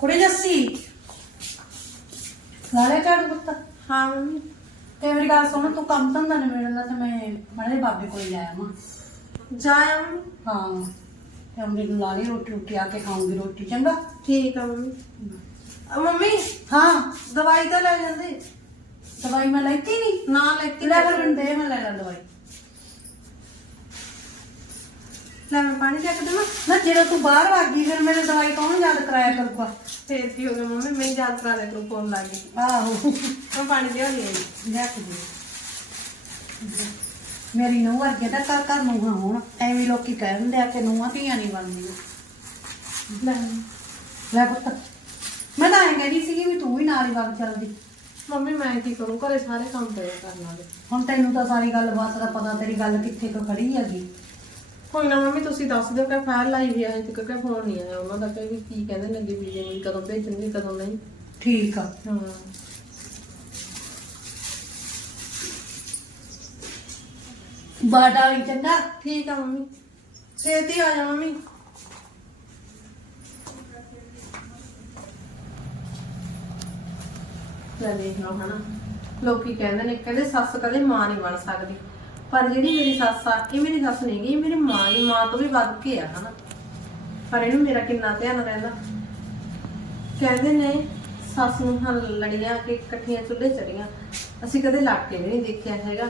ਕੁੜੇ ਜੱਸੀ। ਲਾਲੇ ਝਾੜੂ ਪੁੱਤ। ਹਾਂ ਮੰਮੀ। ਤੇ ਮੇਰੀ ਗੱਲ ਸੁਣ ਤੂੰ ਕੰਮ ਧੰਦਾ ਨਹੀਂ ਮਿਲਦਾ ਤੇ ਮੈਂ ਮੜੇ ਬਾਬੇ ਕੋਲ ਜਾਇਆ ਮਾਂ ਜਾਇਆ ਮੰਮੀ। ਹਾਂ ਤੇ ਉਹਨੇ ਨੂੰ ਲਾ ਲਈ ਰੋਟੀ ਰੋਟੀ ਆ ਕੇ ਖਾਉਂਗੀ ਰੋਟੀ ਚੰਗਾ? ਠੀਕ ਆ ਮੰਮੀ। ਅ, ਮੰਮੀ ਹਾਂ। ਦਵਾਈ ਤਾਂ ਲੈ ਜਾਂਦੇ। ਦਵਾਈ ਮੈਂ ਲੈਤੀ ਨਹੀਂ ਨਾ ਲੈ ਕੇ ਲੈ ਫਿਰ ਮੈਨੂੰ ਦੇ ਮੈਂ ਲੈ ਲਾਂ ਦਵਾਈ। ਲੈ ਮੈਂ ਪਾਣੀ ਚੱਕ ਦੇਵਾਂ। ਨਾ ਜਦੋਂ ਤੂੰ ਬਾਹਰ ਵਾਗੀ ਫਿਰ ਮੈਨੂੰ ਦਵਾਈ ਕੌਣ ਯਾਦ ਕਰਾਇਆ ਕਰੂਗਾ? ਫੇਰ ਕੀ ਹੋ ਗਿਆ ਮੰਮੀ ਮੈਂ ਯਾਦ ਕਰਾ ਦੇ ਕਰੂੰ ਫੋਨ ਲਾ ਕੇ ਆਹੋ। ਮੈਂ ਪਾਣੀ ਲਿਆ ਲਈ ਲੈ ਕੇ ਦੇ। ਮੇਰੀ ਨੂੰਹ ਵਰਗੇ ਤਾਂ ਘਰ ਘਰ ਨੂੰ ਹੋਣ। ਐਵੇਂ ਲੋਕੀ ਕਹਿ ਦਿੰਦੇ ਆ ਕਿ ਨੂੰਹਾਂ ਧੀਆਂ ਨਹੀਂ ਬਣਦੀਆਂ। ਲੈ। ਲੈ ਪੁੱਤ। ਮੈਂ ਤਾਂ ਐਂ ਕਹਿੰਦੀ ਸੀਗੀ ਵੀ ਤੂੰ ਵੀ ਨਾਲ ਹੀ ਵਗ ਚੱਲਦੀ। ਮੰਮੀ ਮੈਂ ਕੀ ਕਰੂੰ? ਘਰੇ ਸਾਰੇ ਕੰਮ ਪਏ ਕਰਨਾ ਦੇ ਹੁਣ ਤੈਨੂੰ ਤਾਂ ਸਾਰੀ ਗੱਲ ਬਾਤ ਦਾ ਪਤਾ ਤੇਰੀ ਗੱਲ ਕਿੱਥੇ ਕੁ ਖੜੀ ਹੈਗੀ। ਕੋਈ ਨਾ ਮੰਮੀ ਤੁਸੀਂ ਦੱਸ ਦਿਓ ਕਿ ਫਾਈਲ ਲਾਈ ਵੀ ਆਏ ਤੇ ਕਿ ਫੋਨ ਨਹੀਂ ਆਇਆ। ਉਹਨਾਂ ਦਾ ਕਿ ਵੀ ਕੀ ਕਹਿੰਦੇ ਨੇ ਕਿ ਵੀਡੀਓ ਨੂੰ ਕਦੋਂ ਭੇਜਣਗੇ ਕਦੋਂ ਨਹੀਂ। ਠੀਕ ਆ। ਹਾਂ। ਬਾਡਾ ਵੀ ਚੰਗਾ? ਠੀਕ ਆ ਮੰਮੀ। ਛੇਤੀ ਆ ਜਾ ਮੰਮੀ। ਲੈ ਦੇਖ ਲਓ ਹਨਾ। ਲੋਕੀ ਕਹਿੰਦੇ ਨੇ ਕਹਿੰਦੇ ਸੱਸ ਕਦੇ ਮਾਂ ਨਹੀਂ ਬਣ ਸਕਦੀ। ਪਰ ਜਿਹੜੀ ਮੇਰੀ ਸੱਸ ਆ, ਇਹ ਮੇਰੀ ਸੱਸ ਨਹੀਂ ਗਈ ਮੇਰੀ ਮਾਂ ਹੀ ਮਾਂ ਤੋਂ ਵੀ ਵੱਧ ਕੇ ਆ, ਹਨਾ। ਪਰ ਇਹਨੂੰ ਮੇਰਾ ਕਿੰਨਾ ਧਿਆਨ ਰਹਿੰਦਾ। ਕਹਿੰਦੇ ਨੇ, ਸੱਸ ਨੂੰ ਹਾਂ ਲੜੀਆਂ ਕਿ ਇਕੱਠੀਆਂ ਚੁੱਲ੍ਹੇ ਚੜੀਆਂ ਅਸੀਂ ਕਦੇ ਲੜ ਕੇ ਵੀ ਨਹੀਂ ਦੇਖਿਆ ਹੈਗਾ।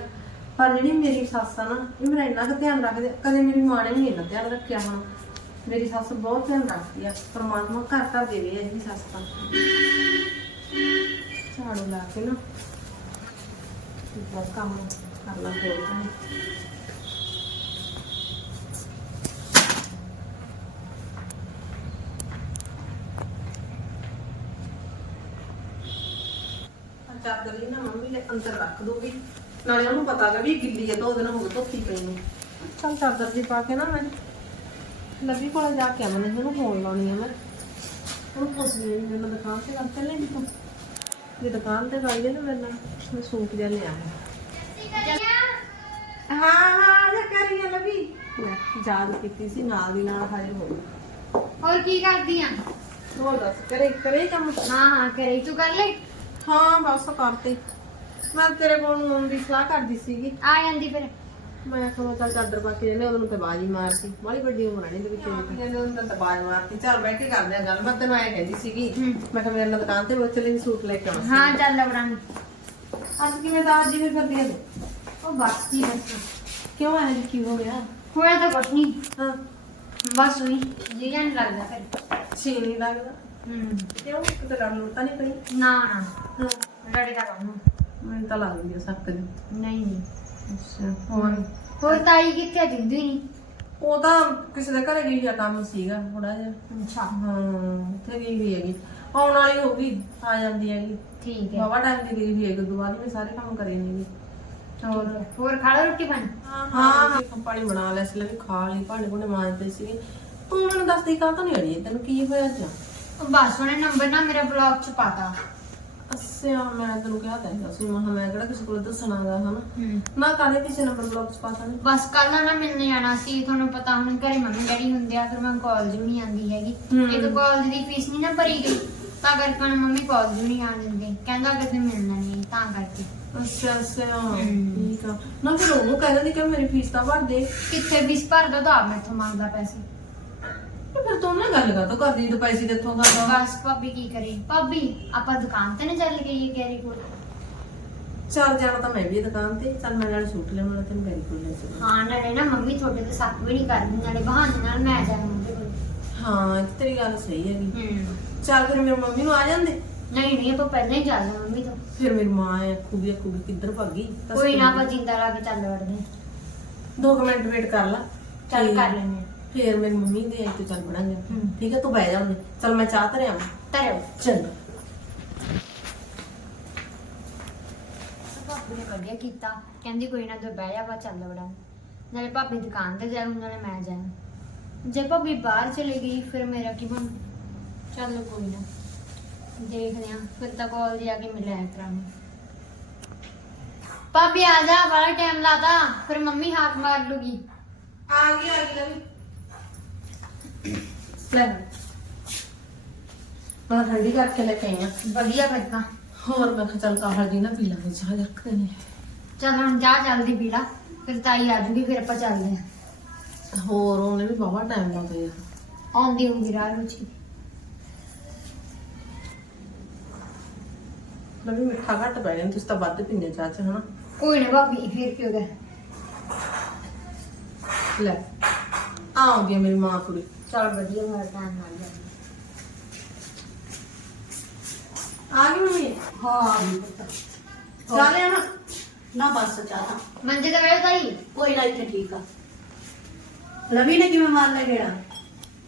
ਪਰ ਜਿਹੜੀ ਮੇਰੀ ਸੱਸ ਆ ਨਾ, ਇਹ ਮੇਰਾ ਇੰਨਾ ਕੁ ਧਿਆਨ ਰੱਖਦੀ ਆ। ਕਦੇ ਮੇਰੀ ਮਾਂ ਨੇ ਵੀ ਇੰਨਾ ਧਿਆਨ ਰੱਖਿਆ ਹੁਣ। ਮੇਰੀ ਸੱਸ ਬਹੁਤ ਧਿਆਨ ਰੱਖਦੀ ਆ। ਪਰਮਾਤਮਾ ਘਰ ਘਰ ਦੇਵੇ ਇਹਦੀ ਸੱਸ ਤਾਂ। ਝਾੜੂ ਲਾ ਕੇ ਨਾ। ਬਹੁਤ ਕੰਮ ਕਰਨਾ ਪਊਗਾ ਚਾਦਰ ਹੀ ਨਾ ਮੰਮੀ ਨੇ ਅੰਦਰ ਰੱਖ ਦੂਗੀ। ਨਾਲੇ ਉਹਨੂੰ ਪਤਾ ਗਾ ਵੀ ਇਹ ਗਿੱਲੀ ਹੈ ਦੋ ਦਿਨ ਹੋ ਗਏ ਧੋਤੀ ਪਈ ਨੂੰ। ਚੱਲ ਚਾਦਰ ਜੀ ਪਾ ਕੇ ਨਾ ਮੈਂ ਲੱਭੀ ਕੋਲ ਜਾ ਕੇ ਆਵਾਂ ਇਹਨੂੰ ਫੋਨ ਲਾਉਣੀ ਆ ਮੈਂ। ਉਹਨੂੰ ਪੁੱਛ ਲਈ ਮੈਨੂੰ ਦੁਕਾਨ ਤੇ ਲੱਗ ਚੱਲੇ ਨੀ ਤੂੰ। ਜੇ ਦੁਕਾਨ ਤੇ ਗਈ ਨਾ ਮੇਰੇ ਨਾਲ, ਮੈਂ ਸੂਟ ਜਿਹਾ ਲਿਆ ਹੈ ਹਾਂ ਹਾਂ ਜੇ ਕਰੀ ਆ ਲੱਭੀ ਲੈ, ਯਾਦ ਕੀਤੀ ਸੀ ਨਾਲ ਦੀ ਨਾਲ ਹਾਜ਼ਰ ਹੋ ਗਈ। ਹੋਰ ਕੀ ਕਰਦੀ ਆ ਹੋਰ ਦੱਸ ਕਰੇ ਕਰੇ ਕੰਮ? ਹਾਂ ਹਾਂ ਕਰੇ। ਤੂੰ ਕਰ ਲੈ। ਹਾਂ ਬਸ ਕਰਤੇ ਮੈਂ ਤੇਰੇ ਕੋਲ ਨੂੰ ਆਉਣ ਦੀ ਸਲਾਹ ਕਰਦੀ ਸੀਗੀ। ਆ ਜਾਂਦੀ ਫਿਰ। ਮੈਂ ਕਿਹਾ ਚੱਲ ਚਾਦਰ ਪਾ ਕੇ ਜਾਂਦੇ ਉਹਨੂੰ ਤੇ ਬਾਜੀ ਮਾਰਤੀ। ਬੜੀ ਵੱਡੀ ਉਮਰ ਨਹੀਂ ਦੇ ਵਿੱਚ। ਉਹਨੂੰ ਤਾਂ ਬਾਜ ਮਾਰਤੀ। ਚੱਲ ਬੈਠ ਕੇ ਕਰਦੇ ਆ ਗੱਲ। ਮੈਂ ਤੈਨੂੰ ਐਂ ਕਹਿੰਦੀ ਸੀਗੀ। ਹੂੰ। ਮੈਂ ਕਿਹਾ ਮੇਰੇ ਨਾਲ ਦੁਕਾਨ ਤੇ ਰੋਜ਼ ਚਲੇ ਸੂਟ ਲੈ ਕੇ ਆਵਾਂ ਹਾਂ ਚੱਲ ਲਵੜਾਂਗੇ ਅੱਜ ਕਿਵੇਂ ਤਾਂ ਅੱਜ ਹੀ ਫਿਰ ਕਰਦੀ ਹੈ ਉਹ ਬਸ ਕੀ ਦੱਸ ਕਿਉਂ ਐ ਜੀ ਕੀ ਹੋ ਗਿਆ ਹੋਇਆ ਤਾਂ ਕੁਛ ਨਹੀਂ ਹਾਂ ਬਸ ਹੋਈ ਜੀ ਜਾਨ ਲੱਗਦਾ ਫਿਰ ਛੀ ਨਹੀਂ ਲੱਗਦਾ ਹੂੰ ਕਿਉਂ ਕਿਤੇ ਲੜ ਲੁੜ ਤਾਂ ਨਹੀਂ ਪਈ ਨਾ ਨਾ ਹਾਂ ਲੜੇ ਦਾ ਕੰਮ ਮੈਨੂੰ ਤਾਂ ਲੱਗਦੀ ਹੈ ਸੱਕ ਦੀ ਨਹੀਂ ਨਹੀਂ ਅੱਛਾ ਹੋਰ ਹੋਰ ਤਾਈ ਕਿੱਥੇ ਦਿੰਦੀ ਨਹੀਂ ਉਹ ਤਾਂ ਕਿਸੇ ਦੇ ਘਰੇ ਗਈ ਆ ਕੰਮ ਸੀਗਾ ਥੋੜਾ ਜਿਹਾ ਅੱਛਾ ਹਾਂ ਉੱਥੇ ਗਈ ਹੋਈ ਹੈਗੀ ਆਉਣ ਵਾਲੀ ਹੋਊਗੀ ਆ ਜਾਂਦੀ ਹੈਗੀ। ਠੀਕ ਹੈ। ਬਾਬਾ ਟਾਈਮ ਦੀ ਗਈ ਹੈ ਉਦੋਂ ਬਾਅਦ ਮੈਂ ਸਾਰੇ ਕੰਮ ਕਰੇ ਨੇਗੇ ਹੋਰ ਹੋਰ ਖਾ ਲਓ ਰੋਟੀ ਪਾਣੀ? ਹਾਂ ਪਾਣੀ ਬਣਾ ਲਿਆ ਸੀ ਲੈ ਵੀ ਖਾ ਲਈ ਭਾਂਡੇ ਭੁੰਡੇ ਮਾਂਜਦੇ ਸੀਗੇ ਤੂੰ ਮੈਨੂੰ ਦੱਸਦੀ ਕਾਹ ਤੋਂ ਨਹੀਂ ਅੜੀ ਤੈਨੂੰ ਕੀ ਹੋਇਆ ਅੱਜ? ਬਸ ਉਹਨੇ ਨੰਬਰ ਨਾ ਮੇਰਾ ਬਲੌਗ ਚ ਪਾਤਾ। ਅੱਛਾ ਮੈਂ ਤੈਨੂੰ ਕਿਹਾ ਤਾਂ ਸੀ ਮੈਂ ਕਿਹਾ ਮੈਂ ਕਿਹੜਾ ਕਿਸੇ ਕੋਲ ਦੱਸਣਾਗਾ ਹਨਾ? ਨਾ ਕਾਹਦੇ ਕਿਸੇ ਨੰਬਰ ਬਲੌਗ ਚ ਪਾਤਾ ਨੇ? ਬਸ ਕੱਲ ਨਾ ਮਿਲਣ ਜਾਣਾ ਸੀ ਤੁਹਾਨੂੰ ਪਤਾ ਹੁਣ ਘਰੇ ਮੰਮੀ ਡੈਡੀ ਹੁੰਦੇ ਆ ਫਿਰ ਮੈਂ ਕਾਲਜ ਵੀ ਨਹੀਂ ਆਂਦੀ ਹੈਗੀ। ਇੱਕ ਕਾਲਜ ਦੀ ਫੀਸ ਨਹੀਂ ਨਾ ਭਰੀ ਗਈ। ਤਾਂ ਕਰਕੇ ਹੁਣ ਮੰਮੀ ਕਾਲਜ ਨਹੀਂ ਆਣ ਦਿੰਦੇ। ਕਹਿੰਦਾ ਕਿ ਤੇ ਮਿਲਣਾ ਨਹੀਂ ਤਾਂ ਕਰਕੇ। ਅੱਛਾ ਅੱਛਾ। ਠੀਕ ਆ। ਨਾ ਫਿਰ ਉਹਨੂੰ ਕਹਿ ਦਿੰਦੀ ਕਿ ਮੇਰੀ ਫੀਸ ਤਾਂ ਭਰ ਦੇ। ਕਿੱਥੇ ਫੀਸ ਭਰਦਾ ਤਾਂ ਆਪ ਮੈਥੋਂ ਮੰਗਦਾ ਪੈਸੇ। ਤੇ ਫਿਰ ਤੂੰ ਨਾ ਗੱਲ ਕਰ ਤੋ ਕਰਦੀ ਜਦੋਂ ਪੈਸੇ ਦਿੱਥੋਂ ਕਰਦਾ ਬਸ ਭਾਬੀ ਕੀ ਕਰੇ ਭਾਬੀ ਆਪਾਂ ਦੁਕਾਨ ਤੇ ਨਾ ਚੱਲ ਗਏ ਕੈਰੀ ਕੋਲ? ਚੱਲ ਜਾਣਾ ਤਾਂ ਮੈਂ ਵੀ ਦੁਕਾਨ ਤੇ। ਚੱਲ ਮੈਂ ਨਾਲ ਸੂਟ ਲਿਆਉਣਾ ਤੈਨੂੰ ਬੈਰੀ ਕੋਲ ਲੈ ਚੱਲਾਂ। ਹਾਂ ਨਾਲੇ ਨਾ ਮੰਮੀ ਤੁਹਾਡੇ ਤੇ ਸੱਕ ਵੀ ਨਹੀਂ ਕਰਦੀ ਨਾਲੇ ਬਹਾਨੇ ਨਾਲ ਮੈਂ ਕੋਲ। ਹਾਂ ਇਹ ਤਾਂ ਤੇਰੀ ਗੱਲ ਸਹੀ ਹੈਗੀ। ਹੂੰ। ਚੱਲ ਫਿਰ ਮੇਰੀ ਮੰਮੀ ਨੂੰ ਆ ਜਾਂਦੇ। ਨਹੀਂ ਨਹੀਂ ਆਪਾਂ ਪਹਿਲਾਂ ਹੀ ਚੱਲਦੇ ਮੰਮੀ ਤੋਂ। ਫਿਰ ਮੇਰੀ ਮਾਂ ਆ ਖੂਬੀ ਖੂਬੀ ਕਿੱਧਰ ਭੱਗੀ ਕੋਈ ਨਾ ਆਪਾਂ ਜਿੰਦਾ ਲਾ ਕੇ ਚੱਲ ਵੜਦੇ ਹਾਂ। ਦੋ ਕੁ ਮਿੰਟ ਵੇਟ ਕਰ ਲਾ। ਚੱਲ ਕਰ ਲੈਂਦੇ ਹਾਂ। ਫਿਰ ਮੇਰੀ ਮੰਮੀ ਦੇ ਆਈ ਤੇ ਚੱਲ ਹੂੰ। ਠੀਕ ਹੈ ਤੂੰ ਬਹਿ ਜਾ ਉਹਨੇ ਚੱਲ ਮੈਂ ਚਾਹ ਧਰਿਆ ਧਰਿਓ ਚੰਗਾ ਭਾਬੀ ਨੇ ਵਧੀਆ ਕੀਤਾ। ਕਹਿੰਦੀ ਕੋਈ ਨਾ ਤੂੰ ਬਹਿ ਜਾ ਬਾ ਚੱਲ ਵੜਾਂ ਨਾਲੇ ਭਾਬੀ ਦੁਕਾਨ ਤੇ ਜਾਊਂ ਨਾਲੇ ਮੈਂ ਜਾਊਂ ਜੇ ਭਾਬੀ ਬਾਹਰ ਚਲੀ ਗਈ ਫਿਰ ਮੇਰਾ ਕੀ ਬਣ? ਚੱਲ ਕੋਈ ਨਾ ਦੇਖਦੇ ਆਂ ਫਿਰ ਤਾਂ ਕਾਲਜ ਜਾ ਕੇ ਮਿਲਿਆ ਕਰਾਂਗੇ ਭਾਬੀ ਆ ਜਾ ਬੜਾ ਟਾਈਮ ਲਾਦਾ ਫਿਰ ਮੰਮੀ ਹਾਕ ਮਾਰ ਲੂਗੀ। ਆ ਗਈ ਆ ਗਈ ਲੈ ਲੈ। ਮੈਂ ਠੰਡੀ ਕਰਕੇ ਲੈ ਕੇ ਆਈ ਆ ਵਧੀਆ ਫਿਰ ਤਾਂ। ਹੋਰ ਮੈਂ ਕਿਹਾ ਚੱਲ ਕਾਹਲ ਜੀ ਨਾ ਪੀ ਲਾਂਗੇ ਚਾਹ ਰੱਖਦੇ ਨੇ। ਚੱਲ ਹੁਣ ਜਾ ਜਲਦੀ ਪੀਲਾ ਫਿਰ ਤਾਈ ਆ ਜੂਗੀ ਫਿਰ ਆਪਾਂ ਚੱਲਦੇ ਆ ਹੋਰ ਉਹਨੇ ਵੀ ਬਾਵਾ ਟਾਈਮ ਲਾ ਗਿਆ ਆਉਂਦੀ ਹੋਊਗੀ ਰਾਹ ਵਿੱਚ ਹੀ। ਮੈਂ ਵੀ ਮਿੱਠਾ ਘੱਟ ਪੈ ਗਿਆ ਤੁਸੀਂ ਤਾਂ ਵੱਧ ਪੀਂਦੇ ਚਾਹ ਚ ਹਨਾ? ਕੋਈ ਨਾ ਭਾਬੀ ਫਿਰ ਕੀ ਹੋ ਗਿਆ ਲੈ ਆ ਗਈ ਮੇਰੀ ਮਾਂ ਕੁੜੀ। ਚਲ ਵਧੀਆ ਮੈਂ ਟਾਈਮ ਨਾਲ ਜਾਂਦੀ ਆ ਗਈ ਮੰਮੀ? ਹਾਂ ਚਾਹ ਲਿਆ ਨਾ। ਨਾ ਬਸ ਚਾਹਤਾ ਮੰਜੇ ਤੇ ਬੈਠ ਤਾਈ। ਕੋਈ ਨਾ ਇੱਥੇ ਠੀਕ ਆ। ਰਵੀ ਨੇ ਕਿਵੇਂ ਮਾਰ ਲਿਆ ਗੇੜਾ?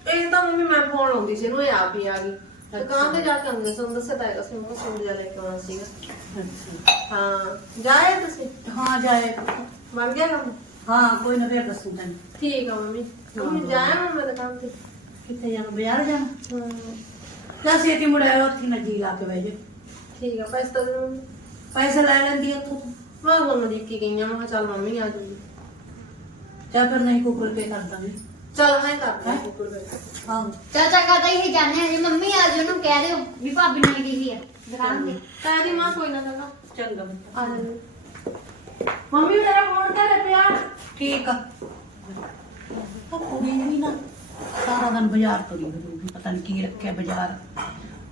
ਇਹ ਤਾਂ ਮੰਮੀ ਮੈਂ ਫੋਨ ਲਾਉਂਦੀ ਸੀ ਇਹਨੂੰ ਇਹ ਆਪ ਹੀ ਆ ਗਈ। ਦੁਕਾਨ ਤੇ ਜਾ ਕੇ ਆਉਂਦੇ ਸਾਨੂੰ ਦੱਸਿਆ ਤਾਂ ਹੈਗਾ ਸੀ ਮੈਂ ਸੁਣ ਜਾ ਲੈ ਕੇ ਆਉਣਾ ਸੀਗਾ ਅੱਛਾ ਹਾਂ ਜਾਏ ਤੁਸੀਂ ਹਾਂ ਜਾਏ ਬਣ ਗਿਆ ਕੰਮ ਹਾਂ ਕੋਈ ਨਾ ਫੇਰ ਦੱਸੂ ਤੈਨੂੰ ਠੀਕ ਆ ਮੰਮੀ ਮੰਮੀ ਜਾਇਆ ਹੁਣ ਮੈਂ ਦੁਕਾਨ ਤੇ ਕਿੱਥੇ ਜਾਣਾ ਬਾਜ਼ਾਰ ਜਾਣਾ ਹਾਂ ਜਾਂ ਛੇਤੀ ਮੁੜਿਆ ਉੱਥੇ ਨਾ ਜੀ ਲਾ ਕੇ ਬਹਿ ਜਾ ਠੀਕ ਆ ਪੈਸੇ ਤਾਂ ਦੇ ਮੰਮੀ ਪੈਸੇ ਲੈ ਲੈਂਦੀ ਆ ਉੱਥੋਂ ਤੂੰ। ਮੈਂ ਹੁਣ ਦੇਖ ਕੇ ਗਈਆਂ ਮੈਂ ਕਿਹਾ ਚੱਲ ਮੰਮੀ ਆ ਜੂਗੀ ਜਾਂ ਫਿਰ ਨਹੀਂ ਗੂਗਲ ਪੇ ਕਰ ਦਾਂਗੇ ਚੱਲ ਮੈਂ ਕਰ ਹੈਂ? ਦਿੰਦੀ ਜਾਂਦੇ ਆ ਜੇ ਮੰਮੀ ਆ ਜੀ ਉਹਨੂੰ ਕਹਿ ਦਿਓ ਵੀ ਭਾਬੀ ਨਾਲ ਗਈ ਆ। ਦੁਕਾਨ ਤੇ ਤਾਂ ਦੀ ਮਾਂ ਕੋਈ ਨਾ ਚੰਗਾ ਚੰਗਾ। ਆ ਮੰਮੀ ਮੇਰਾ ਫੋਨ ਕਰ ਪਿਆ। ਠੀਕ ਆ। ਉਹ ਕੁੜੀ ਵੀ ਨਾ ਸਾਰਾ ਦਿਨ ਬਾਜ਼ਾਰ ਤੁਰੀ ਫਿਰੂਗੀ ਪਤਾ ਨਹੀਂ ਕੀ ਰੱਖਿਆ ਬਾਜ਼ਾਰ।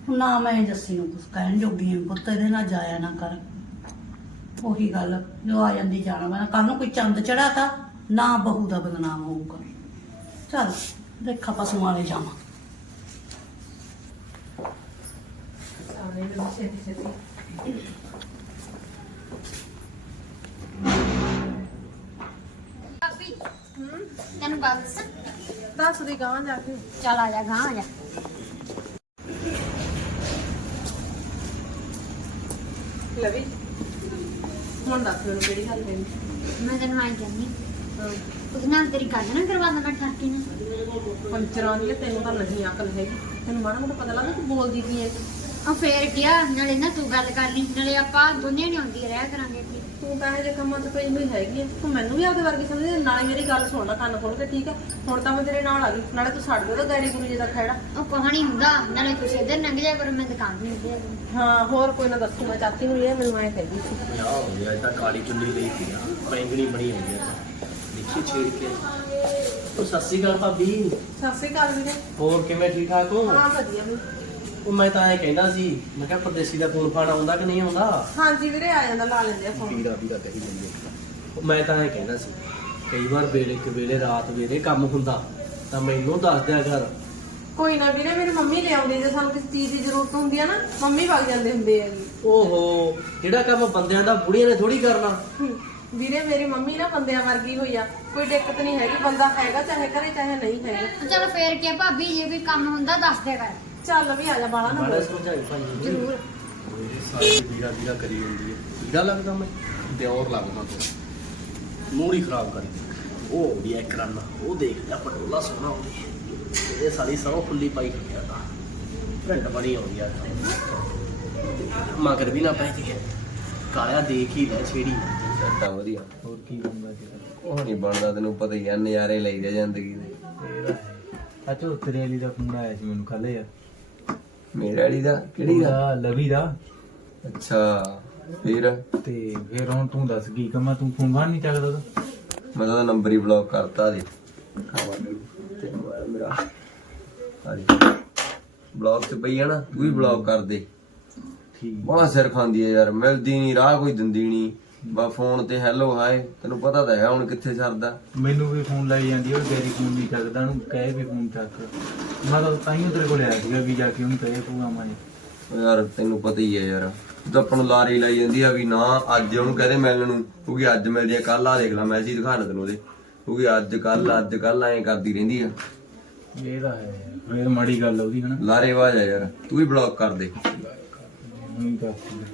ਹੁਣ ਨਾ ਮੈਂ ਜੱਸੀ ਨੂੰ ਕੁਝ ਕਹਿਣ ਜੋਗੀ ਹਾਂ ਪੁੱਤ ਇਹਦੇ ਨਾਲ ਜਾਇਆ ਨਾ ਕਰ। ਉਹੀ ਗੱਲ ਜੋ ਆ ਜਾਂਦੀ ਜਾਣਾ ਮੈਂ ਕੱਲ ਨੂੰ ਕੋਈ ਚੰਦ ਚੜਾ ਤਾ ਨਾ ਬਹੂ ਦਾ ਬਦਨਾਮ ਹੋਊਗਾ। ਚੱਲ ਦੇਖਾ ਪਸ਼ੂ ਵਾਲੇ ਜਾਵਾਂ। ਸਾਰੇ ਮੇਰੇ ਛੇਤੀ ਛੇਤੀ। ਭਾਬੀ ਤੈਨੂੰ ਬਸ? ਦੱਸ ਦੀ ਗਾਂ ਜਾ ਕੇ। ਚੱਲ ਆ ਜਾ ਗਾਂ ਆ ਜਾ। ਲਵੀ ਹੁਣ ਦੱਸ ਮੈਨੂੰ ਕਿਹੜੀ ਗੱਲ ਕਹਿੰਦੀ ਮੈਂ ਤੈਨੂੰ ਆਈ ਕਹਿੰਦੀ। ਉਹਦੇ ਨਾਲ ਤੇਰੀ ਗੱਲ ਨਾ ਕਰਵਾ ਦਵਾਂ ਠਾਕੀ ਨਾਲ ਪੰਚਰਾਂ ਦੀ ਤੈਨੂੰ ਤਾਂ ਨਹੀਂ ਅਕਲ ਹੈਗੀ। ਤੈਨੂੰ ਮਾੜਾ ਮੋਟਾ ਪਤਾ ਲੱਗਦਾ ਤੂੰ ਬੋਲਦੀ ਕੀ ਹੈ ਉਹ ਫੇਰ ਕਿਹਾ ਨਾਲੇ ਨਾ ਤੂੰ ਗੱਲ ਕਰ ਲਈ ਨਾਲੇ ਆਪਾਂ ਦੋਨੇ ਨਹੀਂ ਹੁੰਦੀ ਰਹਿ ਕਰਾਂਗੇ ਇੱਥੇ। ਤੂੰ ਤਾਂ ਇਹ ਜੇ ਕੰਮਾਂ 'ਚ ਪਈ ਹੋਈ ਹੈਗੀ ਤੂੰ ਮੈਨੂੰ ਵੀ ਆਪਦੇ ਵਰਗੀ ਸਮਝਦੀ। ਨਾਲੇ ਮੇਰੀ ਗੱਲ ਸੁਣ ਲੈ ਕੰਨ ਖੋਲ ਕੇ ਠੀਕ ਹੈ ਹੁਣ ਤਾਂ ਮੈਂ ਤੇਰੇ ਨਾਲ ਆ ਗਈ ਨਾਲੇ ਤੂੰ ਛੱਡ ਦੇ ਉਹਦਾ ਗੈਰੀ ਗੁਰੂ ਜੀ ਦਾ ਖਹਿੜਾ। ਉਹ ਕਹਾਣੀ ਹੁੰਦਾ ਨਾਲੇ ਤੁਸੀਂ ਇੱਧਰ ਲੰਘ ਜਾ ਕਰੋ ਮੈਂ ਦੁਕਾਨ ਤੇ ਜਾ ਹਾਂ ਹੋਰ ਕੋਈ ਨਾ ਦੱਸੂ ਮੈਂ ਚਾਚੀ ਨੂੰ ਇਹ ਮੈਨੂੰ ਐ ਕਹਿੰਦੀ ਸੀ। ਯਾ ਹੋ ਗਿਆ ਇਹ ਤਾਂ ਕਾਲੀ ਚੁੰਨੀ ਲਈ ਪਈ ਆ ਪੈਂਗਣੀ ਬਣੀ ਹੋਈ ਆ। ਦੇਖੀ ਛੇੜ ਕੇ। ਉਹ ਸਤਿ ਸ਼੍ਰੀ ਅਕਾਲ ਭਾਬੀ। ਸਤਿ ਸ੍ਰੀ ਅਕਾਲ ਵੀਰੇ। ਹੋਰ ਕਿਵੇਂ ਠੀਕ ਠਾਕ ਹੋ? ਹਾਂ ਵਧੀਆ ਵੀ ਉਹ ਮੈਂ ਤਾਂ ਐ ਕਹਿੰਦਾ ਸੀ ਮੈਂ ਕਿਹਾ ਪਰਦੇਸੀ ਦਾ ਫੋਨ ਫਾਨ ਆਉਂਦਾ ਕਿ ਨਹੀਂ ਆਉਂਦਾ? ਹਾਂਜੀ ਵੀਰੇ ਆ ਜਾਂਦਾ ਲਾ ਲੈਂਦੇ ਆ ਫੋਨ। ਵੀਰਾ ਵੀਰਾ ਕਹੀ ਜਾਂਦੇ ਉਹ ਮੈਂ ਤਾਂ ਐ ਕਹਿੰਦਾ ਸੀ ਕਈ ਵਾਰ ਵੇਲੇ ਕਿ ਵੇਲੇ ਰਾਤ ਵੇਲੇ ਕੰਮ ਹੁੰਦਾ ਤਾਂ ਮੈਨੂੰ ਦੱਸ ਦਿਆ ਕਰ। ਕੋਈ ਨਾ ਵੀਰੇ ਮੇਰੀ ਮੰਮੀ ਲੈ ਆਉਂਦੀ ਜੇ ਸਾਨੂੰ ਕਿਸੇ ਚੀਜ਼ ਦੀ ਜ਼ਰੂਰਤ ਹੁੰਦੀ ਆ ਨਾ ਮੰਮੀ ਵਗ ਜਾਂਦੇ ਹੁੰਦੇ ਹੈਗੇ ਓਹੋ ਜਿਹੜਾ ਕੰਮ ਬੰਦਿਆਂ ਦਾ ਬੁੜੀਆਂ ਨੇ ਥੋੜੀ ਕਰਨਾ। ਹਮ, ਵੀਰੇ ਮੇਰੀ ਮੰਮੀ ਨਾ ਬੰਦਿਆਂ ਵਰਗੀ ਹੋਈ ਆ। ਕੋਈ ਦਿੱਕਤ ਨਹੀਂ ਹੈਗੀ ਬੰਦਾ ਹੈਗਾ ਚਾਹੇ ਕਰੇ ਚਾਹੇ ਨਹੀਂ ਹੈਗਾ। ਚਲ ਫੇਰ ਕੀ ਆ ਭਾਬੀ ਜੇ ਕੋਈ ਕੰਮ ਹੁੰਦਾ ਦੱਸ ਦੇ ਕਰ ਚੱਲ ਵੀ ਆ ਜਾ ਬਾਲਾ ਨਾ ਮਾੜਾ ਬੋਲ। ਸਮਝਾਈ ਭਾਈ ਨੂੰ। ਜ਼ਰੂਰ। ਸਾਰੇ ਵੀਰਾ ਵੀਰਾ ਕਰੀ ਹੁੰਦੀ ਹੈ। ਵੀਰਾ ਲੱਗਦਾ ਮੈਂ? ਦਿਓਰ ਲੱਗਦਾ ਤੂੰ। ਮੂੰਹ ਹੀ ਖਰਾਬ ਕਰੀ। ਉਹ ਹੁੰਦੀ ਐ ਕਰਨਾ। ਉਹ ਦੇਖਦਾ ਪਟੋਲਾ ਸੋਹਣਾ ਹੁੰਦੀ ਇਹ ਸਾਲੀ ਸਰੋਂ ਫੁੱਲੀ ਪਾਈ ਖੜਿਆ ਤਾਂ। ਭਿੰਡ ਬਣੀ ਆਉਂਦੀ ਆ ਮਗਰ ਵੀ ਨਾ ਪੈ ਕਾਲਿਆ ਦੇਖ ਹੀ ਲੈ ਛੇੜੀ। ਤਾਂ ਵਧੀਆ। ਹੋਰ ਕੀ ਬੰਦਾ ਜੀ ਉਹ ਨਹੀਂ ਬਣਦਾ ਤੈਨੂੰ ਪਤਾ ਹੀ ਆ ਨਜ਼ਾਰੇ ਲਈਦੇ ਜ਼ਿੰਦਗੀ ਦੇ। ਅੱਛਾ ਉਹ ਤੇਰੇ ਵਾਲੀ ਦਾ ਫੋਨ ਆਇਆ ਸੀ ਮੈਨੂੰ ਕੱਲ ਯਾਰ। ਮੇਰੇ ਵਾਲੀ ਦਾ? ਕਿਹੜੀ ਦਾ? ਉਹਦਾ ਲਵੀ ਦਾ। ਅੱਛਾ ਫਿਰ? ਤੇ ਫਿਰ ਹੁਣ ਤੂੰ ਦੱਸ ਕੀ ਕਮਾ ਤੂੰ ਫੋਨ ਬਾਹਰ ਨਹੀਂ ਚੱਕਦਾ ਉਹਦਾ ਮੈਂ ਤਾਂ ਨੰਬਰ ਹੀ ਬਲੌਕ ਕਰਤਾ ਦੇ ਖਾਵਾ ਤੇ ਮੋਬਾਈਲ ਮੇਰਾ। ਹਾਂਜੀ ਬਲੌਕ ਤੇ ਪਈ ਆ ਨਾ ਤੂੰ ਵੀ ਬਲੌਕ ਕਰ ਦੇ। ਠੀਕ। ਬੜਾ ਸਿਰ ਖਾਂਦੀ ਹੈ ਯਾਰ ਮਿਲਦੀ ਨਹੀਂ ਰਾਹ ਕੋਈ ਦਿੰਦੀ ਨਹੀਂ ਬਾ ਫੋਨ ਤੇ ਹੈਲੋ ਹਾਏ ਤੈਨੂੰ ਪਤਾ ਤਾਂ ਹੈ ਹੁਣ ਕਿੱਥੇ ਸਰਦਾ। ਮੈਨੂੰ ਵੀ ਫੋਨ ਲਾਈ ਜਾਂਦੀ ਉਹ ਗੈਰੀ ਫੋਨ ਨਹੀਂ ਚੱਕਦਾ ਉਹਨੂੰ ਕਹੇ ਵੀ ਫੋਨ ਚੱਕ। ਮੈਂ ਤਾਂ ਤਾਂ ਹੀ ਤੇਰੇ ਕੋਲ ਆਇਆ ਸੀਗਾ ਵੀ ਜਾ ਕੇ ਉਹਨੂੰ ਕਹੇ ਤੂੰ ਆਵਾਂ ਉਹ ਯਾਰ ਤੈਨੂੰ ਪਤਾ ਹੀ ਹੈ ਯਾਰ ਆਪਾਂ ਨੂੰ ਲਾਰੀ ਲਾਈ ਜਾਂਦੀ ਆ ਵੀ ਨਾ ਅੱਜ ਉਹਨੂੰ ਕਹਦੇ ਮਿਲਣ ਨੂੰ ਕਿਉਂਕਿ ਅੱਜ ਮਿਲਦੀ ਆ ਕੱਲ ਆ ਦੇਖ ਲੈ ਮੈਸੇਜ ਦਿਖਾਣਾ ਤੈਨੂੰ ਉਹਦੇ। ਕਿਉਂਕਿ ਅੱਜ ਕੱਲ ਅੱਜ ਕੱਲ ਐਂ ਕਰਦੀ ਰਹਿੰਦੀ ਆ। ਇਹ ਤਾਂ ਹੈ ਯਾਰ। ਫਿਰ ਮਾੜੀ ਗੱਲ ਆ ਉਹਦੀ ਹਨਾ। ਲਾਰੇਵਾਜ ਆ ਯਾਰ ਤੂੰ ਵੀ ਬਲੌਕ ਕਰ ਦੇ। ਹੁਣ ਕਰਤੀ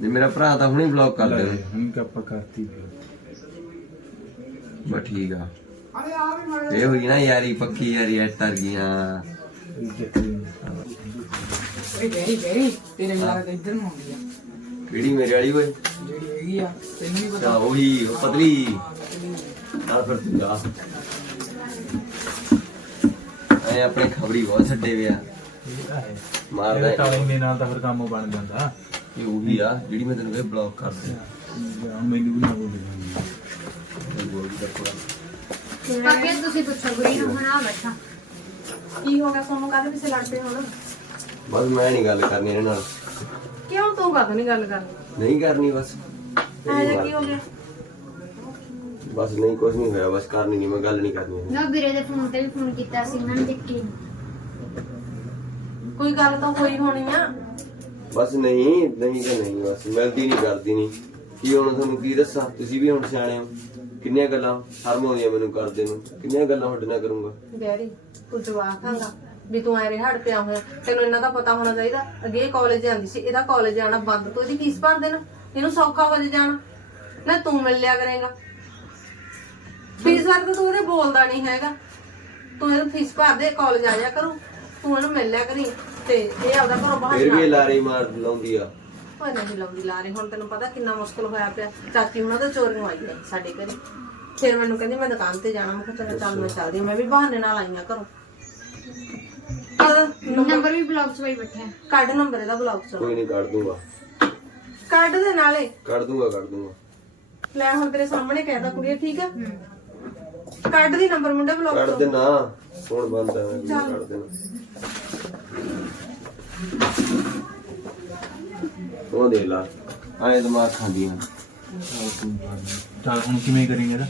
ਜੇ ਮੇਰਾ ਭਰਾ ਤਾਂ ਹੁਣੇ ਬਲੌਕ ਕਰ ਦੇ ਹੁਣ ਕਿ ਆਪਾਂ ਕਰਤੀ ਫਿਰ ਬਸ ਠੀਕ ਆ। ਇਹ ਹੋਈ ਨਾ ਯਾਰੀ ਪੱਕੀ ਯਾਰੀ ਐ ਤਰ ਗਈਆਂ ਇਹ ਚੱਕਰੀ ਬੈਰੀ ਬੈਰੀ ਤੇਰੇ ਨਾਲ ਤਾਂ ਇੱਧਰ ਨੂੰ ਆਉਂਦੀ ਆ। ਕਿਹੜੀ ਮੇਰੇ ਵਾਲੀ ਓਏ? ਜਿਹੜੀ ਹੈਗੀ ਆ ਤੈਨੂੰ ਨਹੀਂ ਪਤਾ। ਅੱਛਾ ਉਹੀ ਉਹ ਪਤਲੀ। ਆ ਫਿਰ ਤੂੰ ਜਾ। ਐ ਆਪਣੇ ਖਬਰੀ ਬਹੁਤ ਛੱਡੇ ਵੇ ਆ। ਇਹ ਤਾਂ ਮਾਰਦਾ ਤਾਂ ਇੰਨੇ ਨਾਲ ਤਾਂ ਫਿਰ ਕੰਮ ਬਣ ਜਾਂਦਾ। ਇਹ ਉਹੀ ਆ ਜਿਹੜੀ ਮੈਂ ਤੈਨੂੰ ਕਿਹਾ ਬਲੌਕ ਕਰ ਦੇ ਹੁਣ ਮੈਨੂੰ ਵੀ ਨਾ ਬੋਲੀ ਇਹ ਬੋਲ ਵੀ ਭਾਬੀ ਤੁਸੀਂ ਪੁੱਛੋ ਗੁਰੀ ਨੂੰ ਹੁਣ ਆ ਬੈਠਾ। ਕੀ ਹੋ ਗਿਆ ਸੋਨੂੰ ਕਾਹਦੇ ਪਿੱਛੇ ਲੜ ਪਏ ਹੁਣ? ਬਸ ਮੈਂ ਨਹੀਂ ਗੱਲ ਕਰਨੀ ਇਹਨਾਂ ਨਾਲ। ਕਿਉਂ ਤੂੰ ਕਾਹਦੋਂ ਨਹੀਂ ਗੱਲ ਕਰਨੀ? ਨਹੀਂ ਕਰਨੀ ਬਸ। ਐ ਜਿਹਾ ਕੀ ਹੋ ਗਿਆ? ਬਸ ਨਹੀਂ ਕੁਝ ਨਹੀਂ ਹੋਇਆ ਬਸ ਕਰਨੀ ਨਹੀਂ ਮੈਂ ਗੱਲ ਨਹੀਂ ਕਰਨੀ ਇਹਨੇ। ਨਾ ਵੀਰੇ ਦੇ ਫੋਨ ਤੇ ਵੀ ਫੋਨ ਕੀਤਾ ਸੀ ਉਹਨਾਂ ਨੇ ਦੇਖੀ ਕੋਈ ਗੱਲ ਤਾਂ ਹੋਈ ਹੋਣੀ ਆ। ਬਸ ਨਹੀਂ ਨਹੀਂ ਕਿ ਨਹੀਂ, ਬਸ ਮਿਲਦੀ ਨਹੀਂ ਕਰਦੀ ਨਹੀਂ ਕੀ ਹੁਣ ਤੁਹਾਨੂੰ ਕੀ ਦੱਸਾਂ? ਤੁਸੀਂ ਵੀ ਹੁਣ ਸਿਆਣੇ ਹੋ। ਕਿੰਨੀਆਂ ਗੱਲਾਂ ਸ਼ਰਮ ਆਉਂਦੀ ਆ ਮੈਨੂੰ ਕਰਦੇ ਨੂੰ। ਕਿੰਨੀਆਂ ਗੱਲਾਂ ਤੁਹਾਡੇ ਨਾਲ ਕਰੂੰਗਾ। ਡੈਡੀ, ਤੂੰ ਜਵਾਬ ਵੀ ਤੂੰ ਐ ਹੜ ਪਿਆ ਹੋਇਆ। ਤੈਨੂੰ ਇਹਨਾਂ ਦਾ ਪਤਾ ਹੋਣਾ ਚਾਹੀਦਾ। ਅੱਗੇ ਕਾਲਜ ਜਾਂਦੀ ਸੀ, ਇਹਦਾ ਕਾਲਜ ਜਾਣਾ ਬੰਦ। ਤੂੰ ਇਹਦੀ ਫੀਸ ਭਰ ਦੇਣਾ। ਇਹਨੂੰ ਸੌਖਾ ਹੋ ਜਾਣਾ। ਨਾ ਤੂੰ ਮਿਲ ਲਿਆ ਕਰੇਗਾ। ਫੀਸ ਵਾਰ ਤਾਂ ਤੂੰ ਇਹਦੇ ਬੋਲਦਾ ਨਹੀਂ ਹੈਗਾ। ਤੂੰ ਇਹਨੂੰ ਫੀਸ ਭਰ ਦੇ ਕਾਲਜ ਆ ਜਾ ਕਰੂ। ਤੂੰ ਇਹਨੂੰ ਮਿਲ ਲਿਆ ਕਰੀ। ਤੇ ਇਹ ਆਪਦਾ ਘਰੋਂ ਬਾਹਰ ਫਿਰ ਵੀ ਨਾ ਲਾਰੇ ਮਾਰ ਲਾਉਂਦੀ ਆ। ਓਏ ਨਹੀਂ ਲਾਉਂਦੀ ਲਾਰੇ। ਹੁਣ ਤੈਨੂੰ ਪਤਾ ਕਿੰਨਾ ਮੁਸ਼ਕਲ ਹੋਇਆ ਪਿਆ। ਚਾਚੀ ਉਹਨਾਂ ਦਾ ਚੋਰ ਨੂੰ ਆਈ ਹੈ ਸਾਡੇ ਘਰੇ। ਫਿਰ ਮੈਨੂੰ ਕਹਿੰਦੀ ਮੈਂ ਦੁਕਾਨ ਤੇ ਜਾਣਾ। ਮੈਂ ਕਿਹਾ ਚਲੋ ਚੱਲ ਮੈਂ ਚੱਲਦੀ ਹਾਂ। ਮੈਂ ਵੀ ਬਹਾਨੇ ਨਾਲ ਆਈਆਂ ਘਰੋਂ। ਚੱਲ ਨੰਬਰ ਵੀ ਬਲੌਗ 'ਚ ਪਾਈ ਬੈਠਾ ਹੈ ਕੱਢ ਨੰਬਰ ਇਹਦਾ ਬਲੌਗ ਚੋਂ। ਕੋਈ ਨਹੀਂ ਕੱਢ ਦੂੰਗਾ। ਕੱਢ ਦੇ ਨਾਲੇ। ਕੱਢ ਦੂੰਗਾ ਕੱਢ ਦੂੰਗਾ। ਲੈ ਹੁਣ ਤੇਰੇ ਸਾਹਮਣੇ ਕਹਿਦਾ ਕੁੜੀਏ ਠੀਕ ਆ? ਕੱਢ ਦੀ ਨੰਬਰ ਮੁੰਡੇ ਬਲੌਗ ਕੱਢ ਹੁਣ ਬੰਦ ਕਿਹਾ ਕੱਢ ਦੇਣਾ। ਉਹ ਦੇ ਲਾ। ਆਏ ਦਿਮਾਗ ਖਾਂਦੀਆਂ ਚੱਲ ਹੁਣ ਕਿਵੇਂ ਕਰੀਂਗੇ ਇਹਦਾ?